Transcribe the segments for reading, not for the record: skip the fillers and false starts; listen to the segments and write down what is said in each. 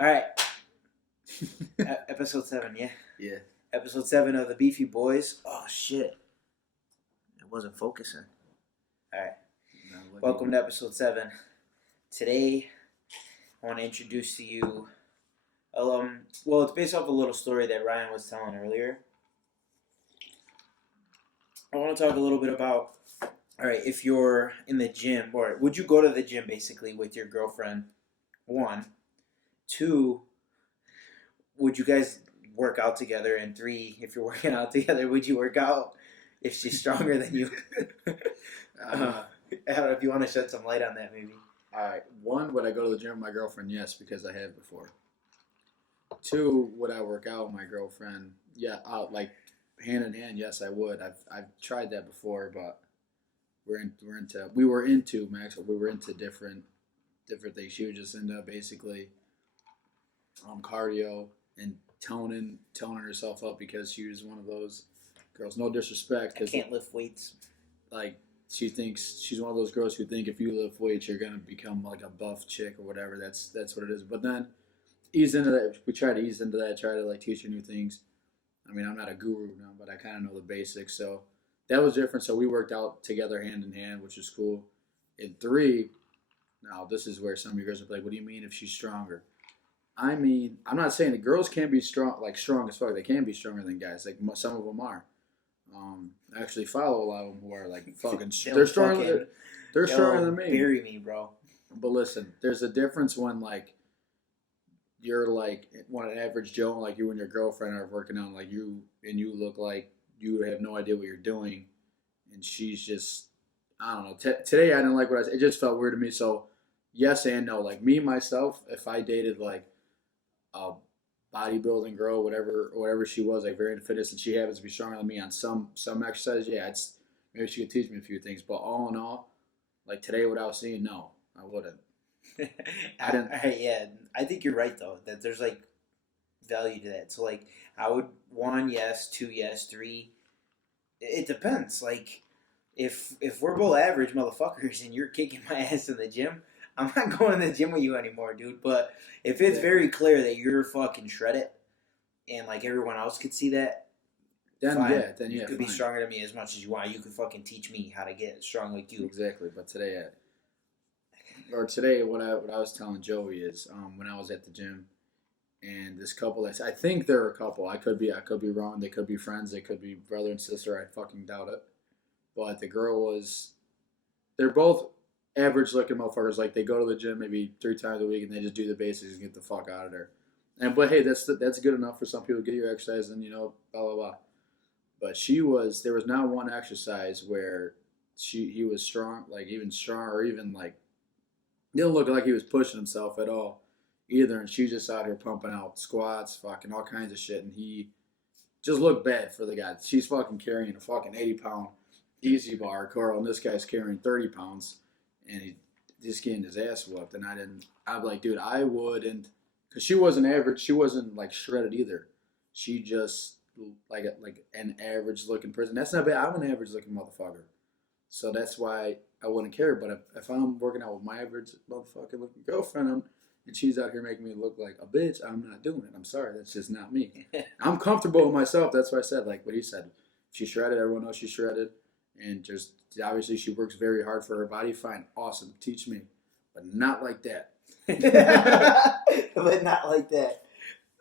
All right. Episode 7, yeah. Yeah. Episode 7 of the Beefy Boyz. Oh, shit. It wasn't focusing. All right. Welcome to episode 7. Today, I want to introduce to you, well, it's based off a little story that Ryan was telling earlier. I want to talk a little bit about, all right, if you're in the gym, or would you go to the gym basically with your girlfriend? 1. 2, would you guys work out together? And 3, if you're working out together, would you work out if she's stronger than you? I don't know if you want to shed some light on that, maybe. All right. 1, would I go to the gym with my girlfriend? Yes, because I have before. 2, would I work out with my girlfriend? Yeah, like hand in hand. Yes, I would. I've tried that before, but we were into different things. She was just into basically cardio and toning herself up because she was one of those girls. No disrespect, I can't lift weights. Like, she thinks she's one of those girls who think if you lift weights, you're gonna become like a buff chick or whatever. That's what it is. But then ease into that. We try to ease into that. Try to like teach her new things. I mean, I'm not a guru now, but I kind of know the basics. So that was different. So we worked out together hand in hand, which was cool. And 3, now this is where some of you girls are like, "What do you mean if she's stronger?" I mean, I'm not saying the girls can't be strong as fuck. They can be stronger than guys. Like some of them are. I actually follow a lot of them who are like fucking. They're stronger. They're stronger than me. Bury me, bro. But listen, there's a difference when like you're like an average Joe, like you and your girlfriend are working out, like you look like you have no idea what you're doing, and she's just, I don't know. Today I didn't like what I said. It just felt weird to me. So yes and no. Like me myself, if I dated like a bodybuilding girl, whatever she was, like very into fitness, and she happens to be stronger than me on some exercise, yeah, maybe she could teach me a few things. But all in all, like today, what I was seeing, no, I wouldn't. I didn't. Yeah, I think you're right though. That there's like value to that. So like, I would 1 yes, 2 yes, 3. It depends. Like, if we're both average motherfuckers and you're kicking my ass in the gym, I'm not going to the gym with you anymore, dude. But if it's very clear that you're fucking shredded, and like everyone else could see that, then fine. Then you could be stronger than me as much as you want. You could fucking teach me how to get strong like you. Exactly. But today, what I was telling Joey is when I was at the gym, and this couple, I think they're a couple. I could be wrong. They could be friends. They could be brother and sister. I fucking doubt it. But the girl was, they're both average looking motherfuckers. Like they go to the gym maybe 3 times a week and they just do the basics and get the fuck out of there. But hey, that's good enough for some people. Get your exercise and blah blah blah. But there was not one exercise where he was strong, like even strong, or even like didn't look like he was pushing himself at all either. And she's just out here pumping out squats, fucking all kinds of shit, and he just looked bad for the guy. She's fucking carrying a fucking 80-pound easy bar curl, and this guy's carrying 30 pounds. And he just getting his ass whooped, and I'm like, dude, I wouldn't, because she wasn't average, she wasn't like shredded either. She just like an average looking person. That's not bad. I'm an average looking motherfucker, so that's why I wouldn't care. But if I'm working out with my average motherfucking looking girlfriend, and she's out here making me look like a bitch, I'm not doing it. I'm sorry, that's just not me. I'm comfortable with myself. That's why I said like what he said. She's shredded. Everyone knows she's shredded, and just. Obviously, she works very hard for her body. Fine, awesome. Teach me, but not like that. But not like that.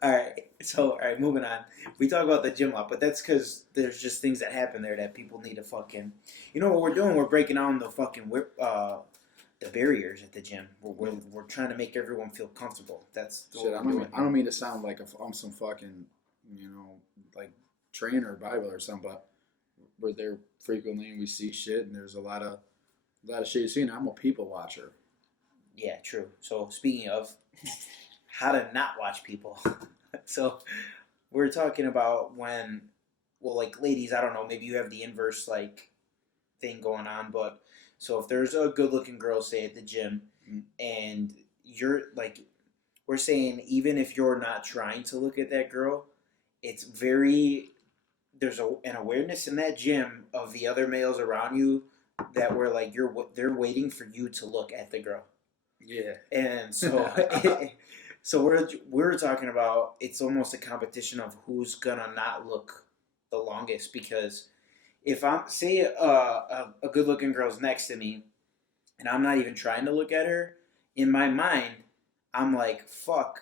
All right. Moving on. We talk about the gym a lot, but that's because there's just things that happen there that people need to fucking. You know what we're doing? We're breaking down the fucking the barriers at the gym. We're trying to make everyone feel comfortable. That's shit. I don't mean to sound like I'm some fucking like trainer Bible or something, but. We're there frequently and we see shit, and there's a lot of shit you see, and I'm a people watcher. Yeah, true. So speaking of how to not watch people, so we're talking about when, well, like ladies, I don't know, maybe you have the inverse like thing going on, but so if there's a good looking girl, say at the gym, and you're like, we're saying even if you're not trying to look at that girl, it's very. There's an awareness in that gym of the other males around you that were like they're waiting for you to look at the girl. Yeah. And so So we're talking about it's almost a competition of who's gonna not look the longest because if I'm say a good looking girl's next to me and I'm not even trying to look at her, in my mind I'm like fuck.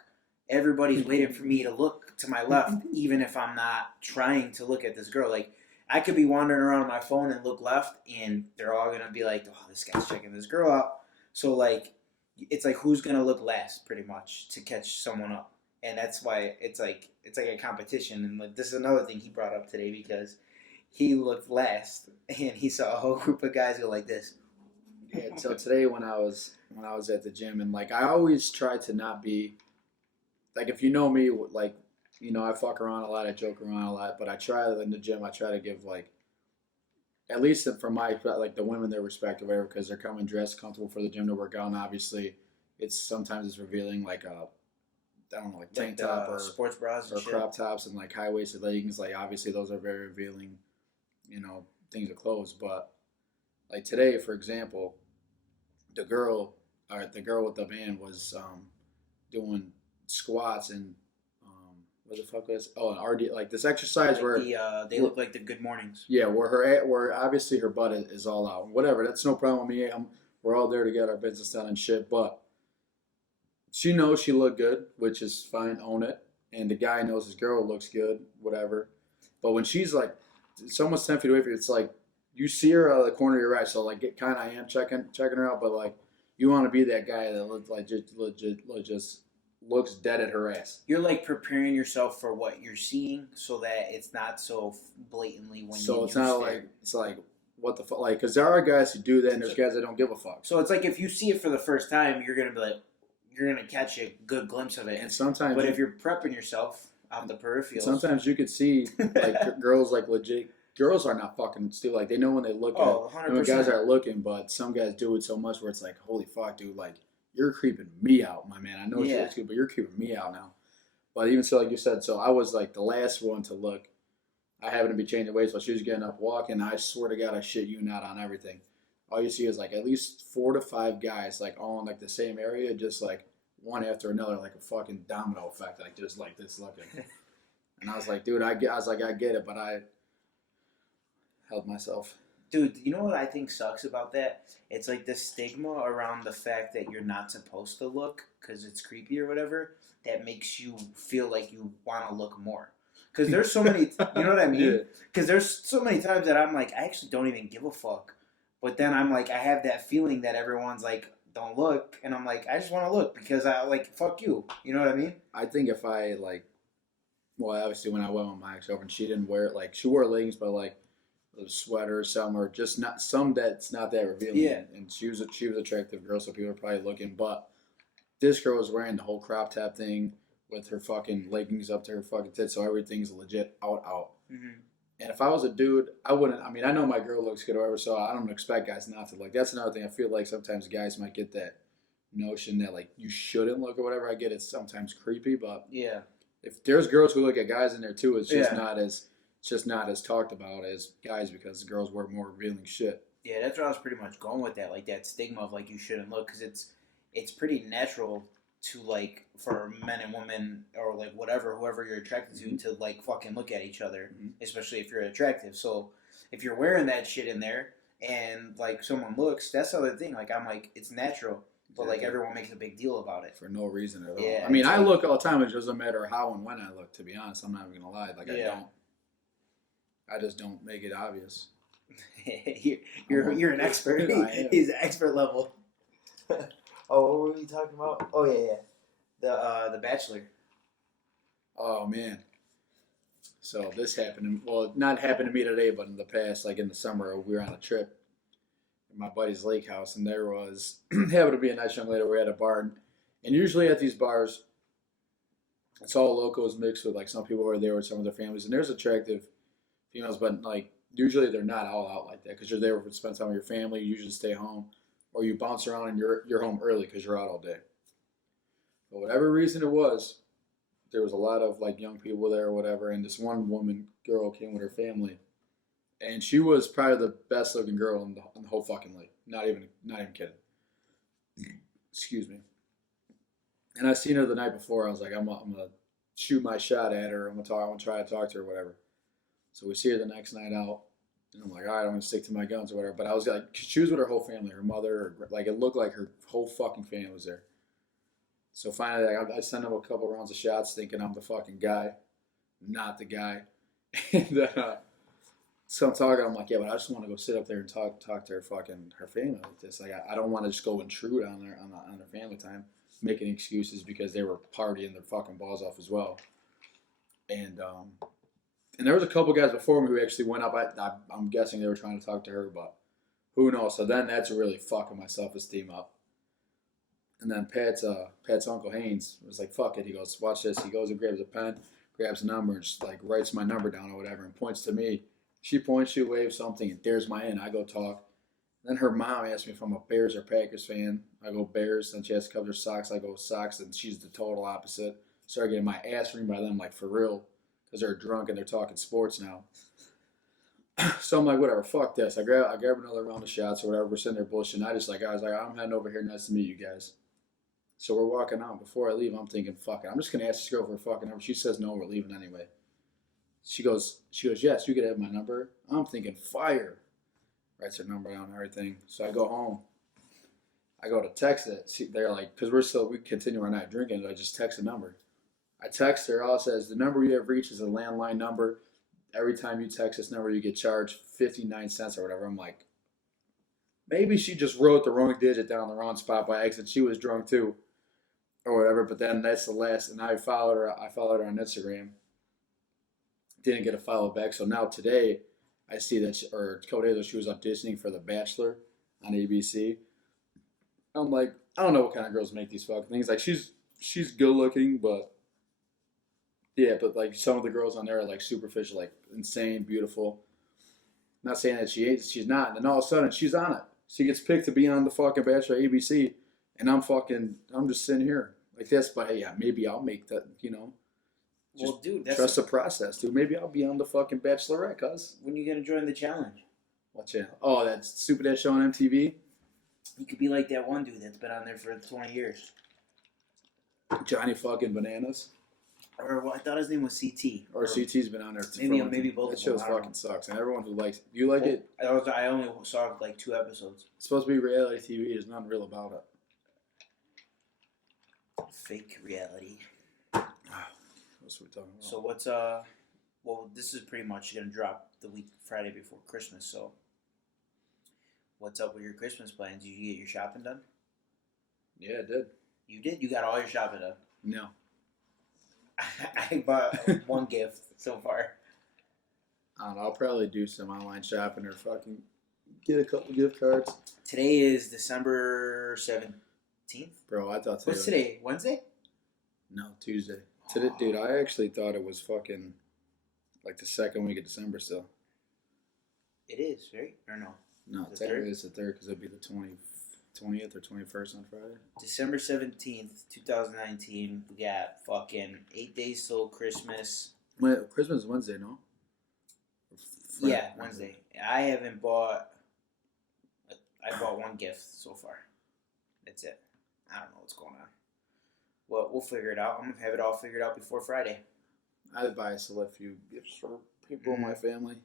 Everybody's waiting for me to look to my left, even if I'm not trying to look at this girl. Like I could be wandering around on my phone and look left, and they're all gonna be like, "Oh, this guy's checking this girl out." So like it's like who's gonna look last pretty much to catch someone up, and that's why it's like a competition. And like this is another thing he brought up today because he looked last and he saw a whole group of guys go like this. Yeah. So today when I was at the gym, and like I always try to not be like, if you know me, like, I fuck around a lot, I joke around a lot, but I try in the gym, I try to give like, at least for my, like the women their respect or whatever, because they're coming dressed comfortable for the gym to work out, and obviously it's revealing like a, I don't know, like tank top or sports bras and shit. crop tops and like high waisted leggings. Like obviously those are very revealing, things of clothes. But like today, for example, the girl with the band was doing squats and what the fuck was an RD, like this exercise Like where they look like the good mornings. yeah, where obviously her butt is all out. Whatever, that's no problem with me. We're all there to get our business done and shit. But she knows she looked good, which is fine. Own it. And the guy knows his girl looks good. Whatever. But when she's like, it's almost 10 feet away from you, it's like you see her out of the corner of your eye. So like, it kind of I am checking her out, but like you want to be that guy that looks like just looks dead at her ass. You're like preparing yourself for what you're seeing, so that it's not so blatantly when So you. it's not like it's like what the fuck, like because there are guys who do that, and there's guys that don't give a fuck. So it's like if you see it for the first time, you're gonna be like, you're gonna catch a good glimpse of it. And sometimes, but if you're prepping yourself on the peripherals, sometimes you could see like girls like legit. Girls are not fucking still like they know when they look at. 100%. When guys are looking, but some guys do it so much where it's like, holy fuck, dude, like you're creeping me out, my man. I know Yeah. it's good, but you're creeping me out now. But even so, like you said, so I was like the last one to look. I happened to be changing weights while she was getting up walking. I swear to God, I shit you not on everything. All you see is like at least 4 to 5 guys like all in like the same area, just like one after another, like a fucking domino effect, like just like this looking. And I was like, dude, I was like, I get it, but I held myself. Dude, you know what I think sucks about that? It's like the stigma around the fact that you're not supposed to look because it's creepy or whatever. That makes you feel like you want to look more. Because there's so many, you know what I mean? Because there's so many times that I'm like, I actually don't even give a fuck. But then I'm like, I have that feeling that everyone's like, don't look. And I'm like, I just want to look because I like, fuck you. You know what I mean? I think if I like, well, obviously when I went with my ex-girlfriend, she didn't wear, like, she wore leggings, but like a sweater or something, or just not some that's not that revealing. Yeah. And she was an attractive girl, so people are probably looking. But this girl was wearing the whole crop top thing with her fucking leggings up to her fucking tits, so everything's legit out. Mm-hmm. And if I was a dude, I wouldn't. I mean, I know my girl looks good or whatever, so I don't expect guys not to look. That's another thing. I feel like sometimes guys might get that notion that like you shouldn't look or whatever. I get it's sometimes creepy, but yeah, if there's girls who look at guys in there too, it's just yeah. not as talked about as guys because girls wear more revealing shit. Yeah, that's where I was pretty much going with that, like that stigma of like you shouldn't look, because it's pretty natural to like for men and women or like whoever you're attracted to Mm-hmm. to like fucking look at each other, Mm-hmm. especially if you're attractive. So if you're wearing that shit in there and like someone looks, that's the other thing. Like I'm like it's natural, but like everyone makes a big deal about it for no reason at all. Yeah, I mean, I like, look all the time. It doesn't matter how and when I look. To be honest, I'm not even gonna lie. Like yeah. I just don't make it obvious. you're an expert. He's an expert level. Oh, what were we talking about? Oh yeah. The Bachelor. Oh man. So this happened. Well, not happened to me today, but in the past, like in the summer, we were on a trip at my buddy's lake house, and there was happened to be a nice young lady. We had a bar, and usually at these bars, it's all locals mixed with like some people who are there with some of their families, and there's attractive females, but like usually they're not all out like that because you're there to spend time with your family. You usually stay home, or you bounce around and you're home early because you're out all day. For whatever reason it was, there was a lot of like young people there or whatever, and this one girl came with her family, and she was probably the best looking girl in the whole fucking lake. Not even kidding. Excuse me. And I seen her the night before. I was like, I'm gonna shoot my shot at her. I'm gonna talk. I'm gonna try to talk to her, whatever. So we see her the next night out, and I'm like, all right, I'm gonna stick to my guns or whatever. But I was like, she was with her whole family, her mother, like it looked like her whole fucking family was there. So finally, I sent him a couple rounds of shots, thinking I'm the fucking guy, not the guy. And so I'm talking. I'm like, yeah, but I just want to go sit up there and talk to her family like this. Like I don't want to just go intrude on their family time, making excuses because they were partying their fucking balls off as well. And there was a couple guys before me who actually went up. I'm guessing they were trying to talk to her, but who knows? So then that's really fucking my self-esteem up. And then Pat's Uncle Haynes was like, fuck it. He goes, watch this. He goes and grabs a pen, grabs a number, and just like writes my number down or whatever and points to me. She points, she waves something, and there's my in. I go talk. Then her mom asked me if I'm a Bears or Packers fan. I go Bears. Then she has to cover her Sox. I go Sox. And she's the total opposite. Started getting my ass ringed by them, like for real, because they're drunk and they're talking sports now. So I'm like, whatever, fuck this. I grab another round of shots or whatever. We're sitting there bullshitting. I was like, I'm heading over here. Nice to meet you guys. So we're walking out. Before I leave, I'm thinking, fuck it. I'm just gonna ask this girl for a fucking number. She says no. We're leaving anyway. She goes, yes, you could have my number. I'm thinking, fire. Writes her number down and everything. So I go home. I go to text it. They're like, because we continue our night drinking. So I just text the number. I text her. All it says, the number you have reached is a landline number. Every time you text this number, you get charged 59 cents or whatever. I'm like, maybe she just wrote the wrong digit down the wrong spot by accident. She was drunk too, or whatever. But then that's the last. And I followed her on Instagram. Didn't get a follow back. So now today, I see that, or a couple days ago, she was auditioning for The Bachelor on ABC. I'm like, I don't know what kind of girls make these fucking things. Like she's good looking, but yeah, but like some of the girls on there are like superficial, like insane, beautiful. Not saying that she ain't, she's not. And then all of a sudden, she's on it. She gets picked to be on the fucking Bachelor ABC, and I'm just sitting here like this. But hey, yeah, maybe I'll make that. Well, dude, trust the process, dude. Maybe I'll be on the fucking Bachelorette, cuz. When you gonna join the challenge? What channel? Oh, that stupid ass show on MTV. You could be like that one dude that's been on there for 20 years. Johnny fucking Bananas. Or well, I thought his name was CT. Or CT's been on there. Maybe both. That show fucking sucks, and everyone who likes it. Do you like it? I only saw like 2 episodes. It's supposed to be reality TV. There's nothing real about it. Fake reality. What's we talking about? So what's well, this is pretty much gonna drop the week Friday before Christmas. So what's up with your Christmas plans? Did you get your shopping done? Yeah, I did. You did? You got all your shopping done? No. I bought one gift so far. I don't know. I'll probably do some online shopping or fucking get a couple gift cards. Today is December 17th. Bro, I thought today. What's today? Wednesday? No, Tuesday. Today, dude, I actually thought it was fucking like the second week of December still. It is, right? Or no? No, technically it's the 3rd because it'd be the 20th or 21st on Friday. December 17th, 2019. We got fucking 8 days till Christmas. Wait, Christmas is Wednesday, no? Yeah, Wednesday. I haven't bought... I bought one gift so far. That's it. I don't know what's going on. Well, we'll figure it out. I'm going to have it all figured out before Friday. I buy a select few gifts for people in my family,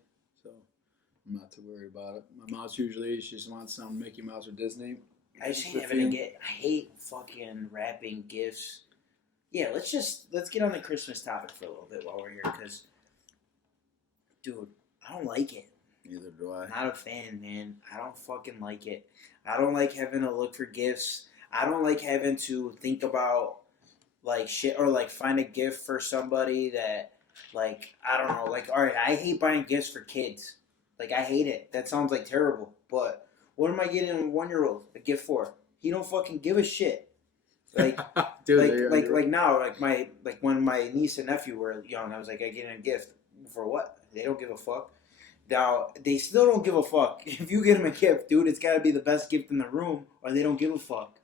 so I'm not too worried about it. My mom's she just wants some Mickey Mouse or Disney. I just hate having to I hate fucking wrapping gifts. Yeah, let's get on the Christmas topic for a little bit while we're here, because, dude, I don't like it. Neither do I. Not a fan, man. I don't fucking like it. I don't like having to look for gifts. I don't like having to think about like shit or like find a gift for somebody that like I don't know. Like, all right, I hate buying gifts for kids. Like, I hate it. That sounds like terrible. But what am I getting a 1-year-old a gift for? He don't fucking give a shit. Like, dude, like now, like when my niece and nephew were young, I was like, I get a gift for what? They don't give a fuck. Now they still don't give a fuck. If you get them a gift, dude, it's got to be the best gift in the room, or they don't give a fuck.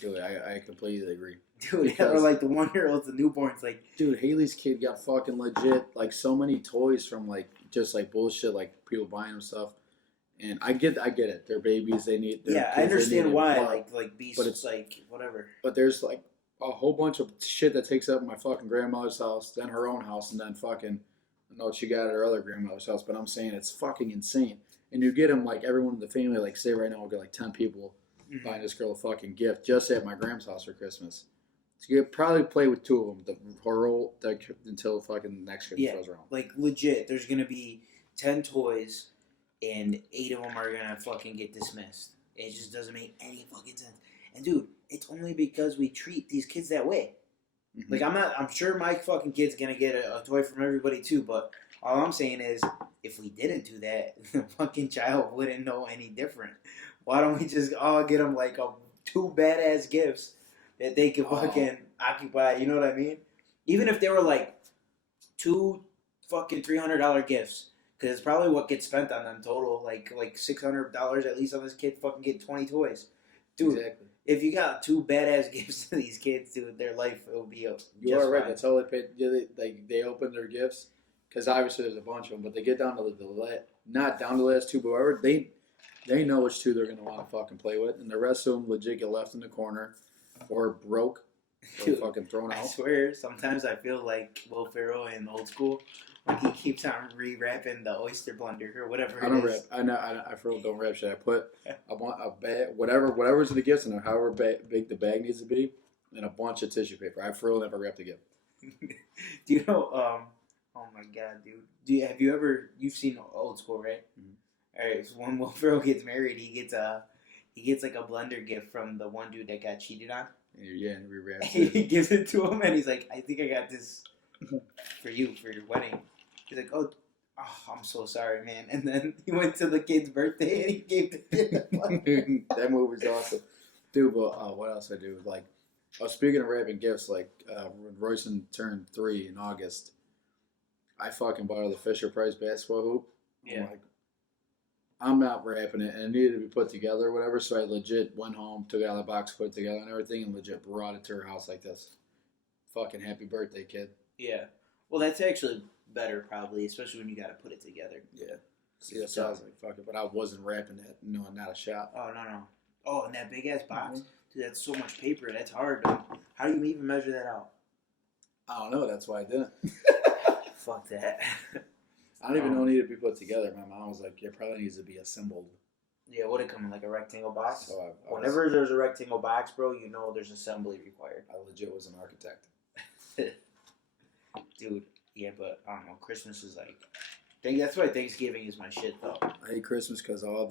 Dude, I completely agree. Dude, or like the 1-year-olds, the newborns, like... Dude, Haley's kid got fucking legit, like, so many toys from, like, just, like, bullshit, like, people buying them stuff. And I get it. They're babies, they need... Yeah, I understand why, like beasts, but it's like, whatever. But there's, like, a whole bunch of shit that takes up my fucking grandmother's house, then her own house, and then fucking I know what she got at her other grandmother's house. But I'm saying it's fucking insane. And you get them like everyone in the family, like say right now we'll get like 10 people buying this girl a fucking gift just at my grandma's house for Christmas. So you could probably play with two of them until fucking next Christmas rolls around. Like legit, there's gonna be 10 toys, and 8 of them are gonna fucking get dismissed. It just doesn't make any fucking sense. And dude, it's only because we treat these kids that way. Mm-hmm. Like I'm sure my fucking kid's gonna get a toy from everybody too, but all I'm saying is, if we didn't do that, the fucking child wouldn't know any different. Why don't we just all get them like 2 badass gifts that they can fucking occupy? You know what I mean? Even if they were like 2 fucking $300 gifts, because it's probably what gets spent on them total, like $600 at least on this kid fucking get 20 toys. Dude, exactly. If you got 2 badass gifts to these kids, dude, their life will be up. You are right. Fine. That's all they paid. They open their gifts, because obviously there's a bunch of them, but they get down to not down to the last 2, but whatever, they know which 2 they're going to want to fucking play with, and the rest of them legit get left in the corner or broke or dude, fucking thrown out. I swear, sometimes I feel like Will Ferrell in Old School. Like he keeps on re-wrapping the oyster blender or whatever it is. I don't rap. I for real don't rap shit. I want a bag, whatever's in the gifts, and however big the bag needs to be, and a bunch of tissue paper. I for real never wrapped a gift. Do you know? Oh my god, dude. You've seen Old School, right? Mm-hmm. All right. So when Will Ferrell gets married, he gets like a blender gift from the one dude that got cheated on. Yeah, and re-wraps it. He gives it to him, and he's like, "I think I got this for you for your wedding." He's like, oh, I'm so sorry, man. And then he went to the kid's birthday and he gave the kid the blender. That movie's awesome, dude. But what else I do? Like, speaking of wrapping gifts, like when Royson turned 3 in August, I fucking bought her the Fisher Price basketball hoop. Yeah. I'm like, I'm not wrapping it, and it needed to be put together or whatever. So I legit went home, took it out of the box, put it together and everything, and legit brought it to her house like this. Fucking happy birthday, kid. Yeah. Well, that's actually better, probably, especially when you got to put it together. Yeah. See, that's why I was like, fuck it. But I wasn't wrapping it. No, not a shot. Oh, no. Oh, and that big-ass box. Mm-hmm. Dude, that's so much paper. That's hard. How do you even measure that out? I don't know. That's why I didn't. Fuck that. I don't even know it needed to be put together. My mom was like, it probably needs to be assembled. Yeah, would it come in like a rectangle box? So whenever there's a rectangle box, bro, you know there's assembly required. I legit was an architect. Dude, yeah, but I don't know. Christmas is like... that's why Thanksgiving is my shit, though. I hate Christmas because all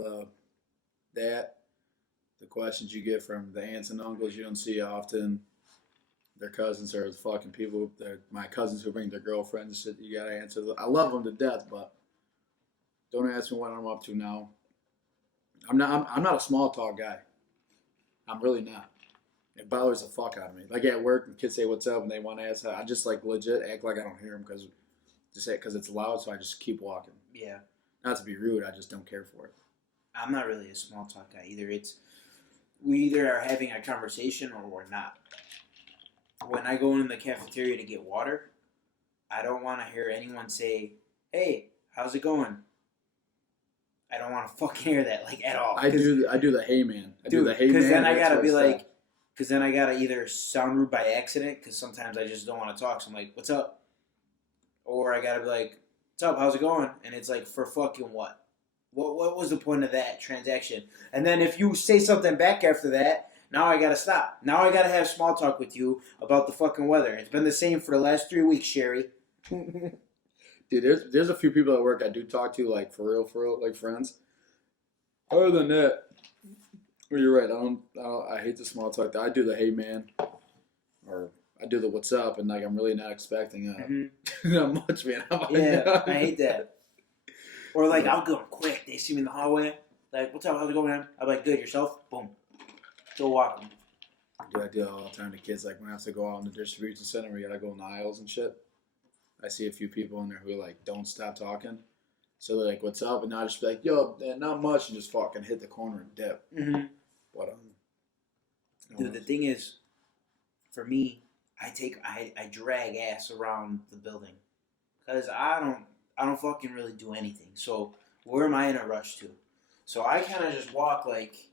the questions you get from the aunts and uncles you don't see often. Their cousins are the fucking people. They're my cousins who bring their girlfriends and shit. You gotta answer. I love them to death, but don't ask me what I'm up to now. I'm not a small talk guy. I'm really not. It bothers the fuck out of me. Like at work, and kids say what's up, and they want to ask. I just like legit act like I don't hear them because it's loud. So I just keep walking. Yeah. Not to be rude, I just don't care for it. I'm not really a small talk guy either. We either are having a conversation or we're not. When I go in the cafeteria to get water, I don't want to hear anyone say, "Hey, how's it going?" I don't want to fucking hear that like at all. I do the hey man. Because then I gotta be like, because then I gotta either sound rude by accident, because sometimes I just don't want to talk. So I'm like, "What's up?" Or I gotta be like, "What's up? How's it going?" And it's like, for fucking what? What was the point of that transaction? And then if you say something back after that, now I gotta stop. Now I gotta have small talk with you about the fucking weather. It's been the same for the last 3 weeks, Sherry. Dude, there's a few people at work I do talk to, like for real, like friends. Other than that, well, you're right. I hate the small talk. I do the hey man, or I do the what's up, and like I'm really not expecting not much, man. Yeah, I hate that. Or like I'll go quick. They see me in the hallway, like what's up? How's it going, man? I'm like, good. Yourself? Boom. Still walking. Dude, I do that all the time to kids. Like when I have to go out in the distribution center, we gotta go in the aisles and shit. I see a few people in there who like don't stop talking. So they're like, "What's up?" And I just be like, "Yo, not much," and just fucking hit the corner and dip. Mm-hmm. But dude, the thing is, for me, I drag ass around the building because I don't fucking really do anything. So where am I in a rush to? So I kind of just walk like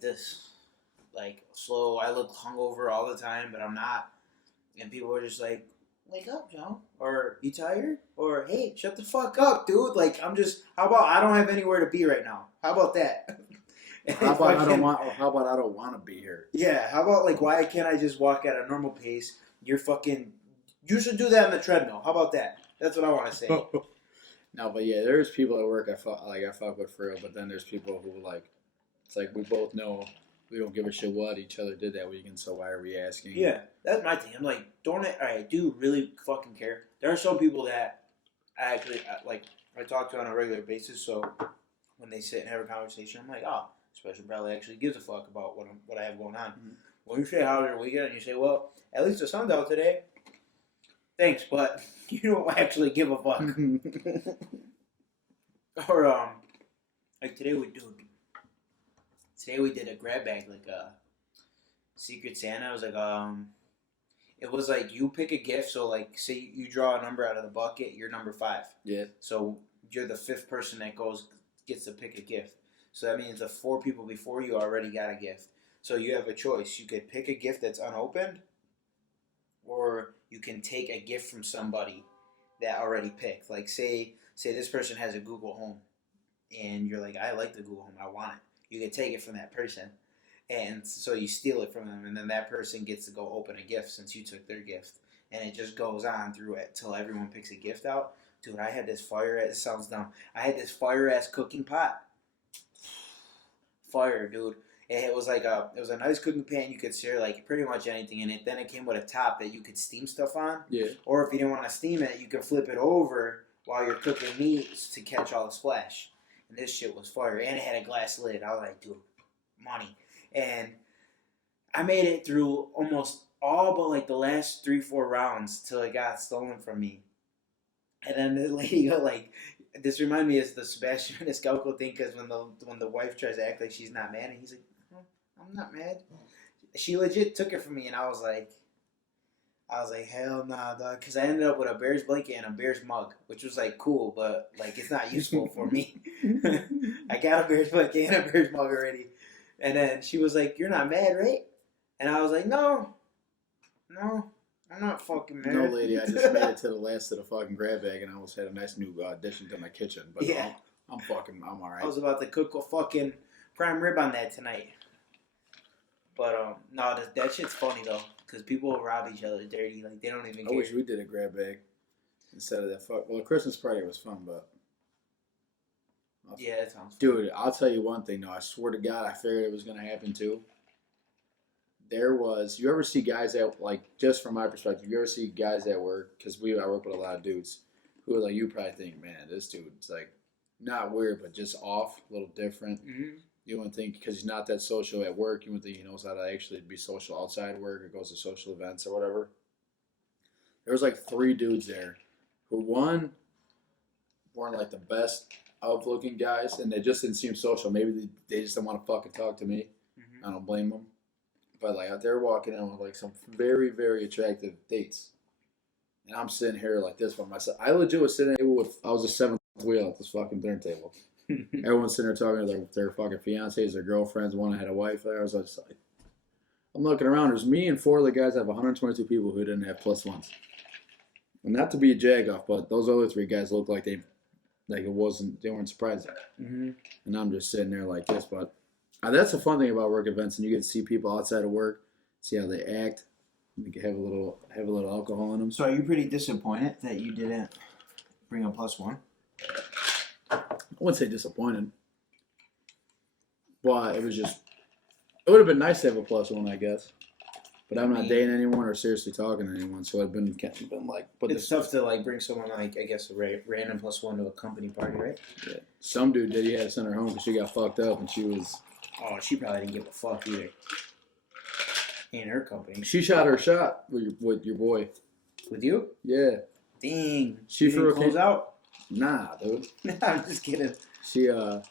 this. like slow. I look hungover all the time, but I'm not. And people are just like, wake up, Joe. Or, you tired? Or, hey, shut the fuck up, dude. Like, I'm just, how about I don't have anywhere to be right now? How about that? How about I don't want to be here? Yeah, how about, like, why can't I just walk at a normal pace? You should do that on the treadmill. How about that? That's what I want to say. No, but yeah, there's people at work I fuck with for real, but then there's people who like, it's like we both know we don't give a shit what each other did that weekend, so why are we asking? Yeah, that's my thing. I'm like, I do really fucking care. There are some people that I actually, like, I talk to on a regular basis, so when they sit and have a conversation, I'm like, oh, Special probably actually gives a fuck about what I have going on. Mm-hmm. When you say, how's your weekend? And you say, well, at least the sun's out today. Thanks, but you don't actually give a fuck. Or, like today we did a grab bag, like a Secret Santa. It was like, it was like you pick a gift. So like, say you draw a number out of the bucket, you're number 5. Yeah. So you're the 5th person that gets to pick a gift. So that means the 4 people before you already got a gift. So you have a choice. You could pick a gift that's unopened, or you can take a gift from somebody that already picked. Like say this person has a Google Home, and you're like, I like the Google Home, I want it. You can take it from that person, and so you steal it from them, and then that person gets to go open a gift since you took their gift, and it just goes on through it till everyone picks a gift out. Dude, I had this it sounds dumb. I had this fire ass cooking pot. Fire, dude. It was like it was a nice cooking pan. You could sear like pretty much anything in it. Then it came with a top that you could steam stuff on. Yeah. Or if you didn't want to steam it, you could flip it over while you're cooking meat to catch all the splash. And this shit was fire. And it had a glass lid. I was like, dude, money. And I made it through almost all but like the last 3-4 rounds till it got stolen from me. And then the lady got like, this reminded me of the Sebastian Maniscalco thing, because when the wife tries to act like she's not mad, and he's like, oh, I'm not mad. She legit took it from me, and I was like, hell nah, dog. Because I ended up with a Bears blanket and a Bears mug, which was like cool, but like it's not useful for me. I got a Bears blanket and a Bears mug already. And then she was like, you're not mad, right? And I was like, no, I'm not fucking mad. No, lady, I just made it to the last of the fucking grab bag, and I almost had a nice new addition to my kitchen. But yeah, I'm all right. I was about to cook a fucking prime rib on that tonight. But no, that shit's funny though, because people will rob each other dirty, like they don't even care. I wish we did a grab bag instead of that fuck. Well, the Christmas party was fun, but yeah, that sounds fun. Dude, I'll tell you one thing though. I swear to God, I figured it was gonna happen too. You ever see guys at, like, just from my perspective, you ever see guys at work, because I work with a lot of dudes, who are like, you probably think, man, this dude's like, not weird, but just off, a little different. Mm-hmm. You wouldn't think, because he's not that social at work, you wouldn't think he knows how to actually be social outside work, or goes to social events or whatever. There was like 3 dudes there, who one, weren't like the best out-looking guys, and they just didn't seem social. Maybe they just didn't want to fucking talk to me. Mm-hmm. I don't blame them. But like out there walking in with like some very, very attractive dates. And I'm sitting here like this by myself. I legit was sitting there I was a 7th wheel at this fucking dinner table. Everyone's sitting there talking to their fucking fiancés, their girlfriends. One had a wife there. I was just like, I'm looking around. There's me and 4 of the guys. I have 122 people who didn't have +1s. And not to be a jag-off, but those other 3 guys looked like they weren't surprising. Mm-hmm. And I'm just sitting there like this, but that's the fun thing about work events, and you get to see people outside of work, see how they act. You can have a little alcohol in them. So, are you pretty disappointed that you didn't bring a +1? I wouldn't say disappointed, but it would have been nice to have a +1, I guess. But I'm not dating anyone or seriously talking to anyone, so I've been like. But it's tough to like bring someone like, I guess, a random +1 to a company party, right? Yeah. Some dude did. He had to send her home because she got fucked up, and she was. Oh, she probably didn't give a fuck either. In her company. She shot her shot with your boy. With you? Yeah. Dang. She threw close out? Nah, dude. I'm just kidding. She was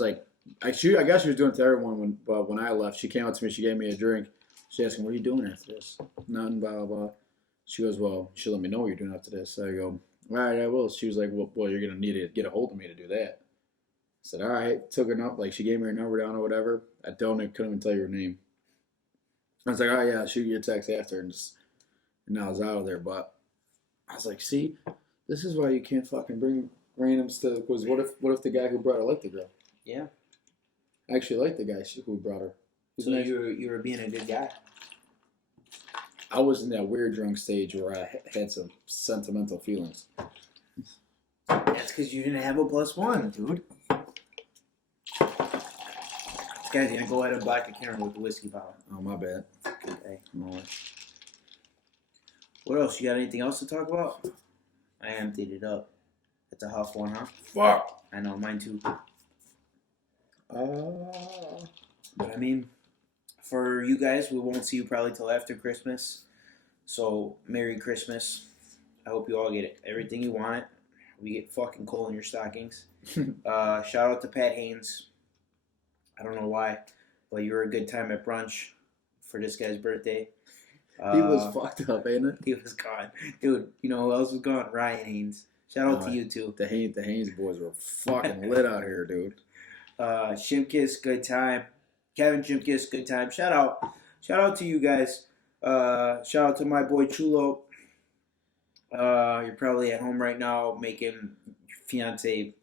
like, I guess she was doing it to everyone when I left. She came up to me. She gave me a drink. She asked me, "What are you doing after this?" Nothing. Blah blah blah. She goes, "Well, she'll let me know what you're doing after this." So I go, "All right, I will." She was like, "Well, you're gonna need to get a hold of me to do that." said, all right. Took her number. Like, she gave me her number down or whatever. Couldn't even tell you her name. I was like, oh, yeah, I'll shoot you a text after. And I was out of there. But I was like, see, this is why you can't fucking bring randoms to, because what if the guy who brought her liked the girl? Yeah. I actually liked the guy who brought her. So you were being a good guy. I was in that weird drunk stage where I had some sentimental feelings. That's because you didn't have a +1, dude. This guy's gonna go ahead and black the camera with the whiskey bottle. Oh, my bad. Okay. What else? You got anything else to talk about? I emptied it up. It's a huff one, huh? Fuck. I know, mine too. But I mean, for you guys, we won't see you probably till after Christmas. So, Merry Christmas. I hope you all get everything you want. We get fucking coal in your stockings. Shout out to Pat Haynes. I don't know why, but you were a good time at brunch for this guy's birthday. He was fucked up, ain't it? He was gone. Dude, you know who else was gone? Ryan Haynes. Shout out to you, too. The Haynes boys were fucking lit out here, dude. Shimkis, good time. Kevin Shimkis, good time. Shout out to you guys. Shout out to my boy Chulo. You're probably at home right now making your fiance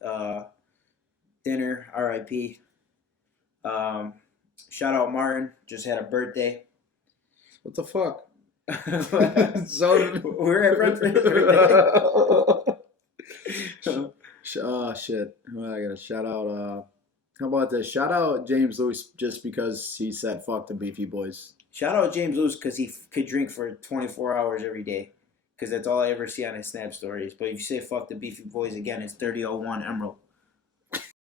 dinner. R.I.P. Shout out Martin. Just had a birthday. What the fuck? So we're at Brentford's birthday. Oh shit! Well, I gotta shout out. How about this? Shout out James Lewis just because he said fuck the Beefy Boys. Shout out James Lewis because he could drink for 24 hours every day. Because that's all I ever see on his Snap stories. But if you say fuck the Beefy Boys again, it's 3001 Emerald.